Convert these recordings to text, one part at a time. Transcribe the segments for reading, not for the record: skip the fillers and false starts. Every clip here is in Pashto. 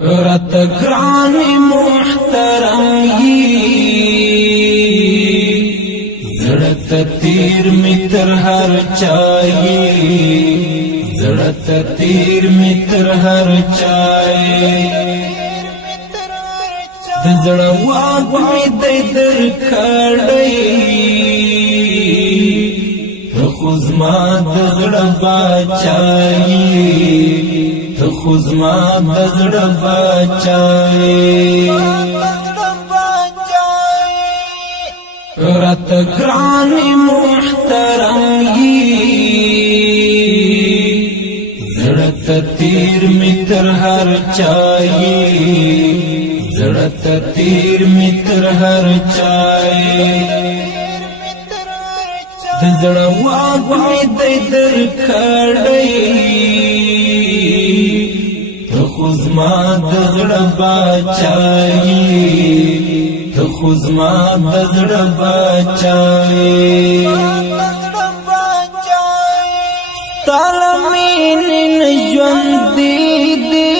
رت گران محترم زړت تیر متر هر چای زړت تیر متر هر چای د زړه واګ می د در کړی ته خو زما د زړه بچای ته خو زما د زړه بچای رت گران محترم زړت تیر متر هر چای زړت تیر متر هر چای د زړه واګ می د در کړی ته خو زما د زړه بچای ته خو زما د زړه بچای ستاله مینې نه ژوندی دی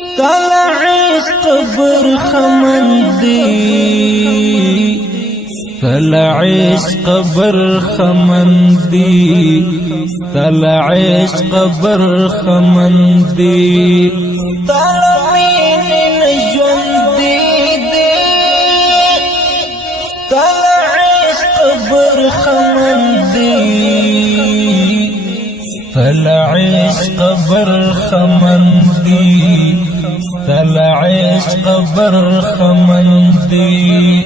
ستاله عشق برخمن دی ستاله عشق برخمن دی ستاله عشق برخمن دی ستاله مینې نه ژوندی دی ستاله عشق برخمن دی ستاله عشق برخمن دی ستاله عشق برخمن دی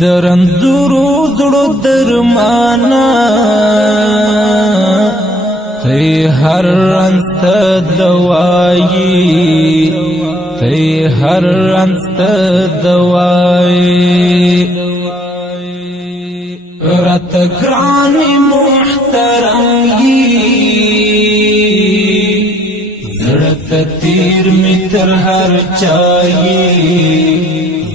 درندورو زړو درمانا تی هر رنست دوائی تی هر رنست دوائی رت گران محترم زړت تیر متر هر چای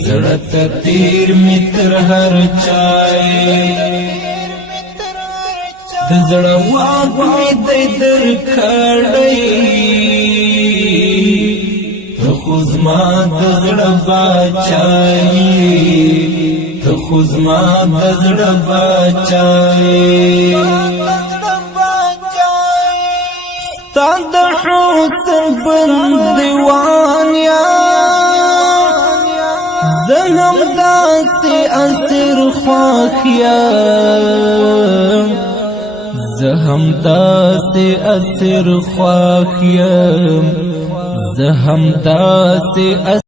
زړت تیر متر هر چای د زړه واګ می د در کړی ته خو زما د زړه بچای ته خو زما د زړه بچای ستا د حسن بندیوان یم زه هم داسې اسیر خوښ یم زه هم داسې اسیر خوښ یم زه هم داسې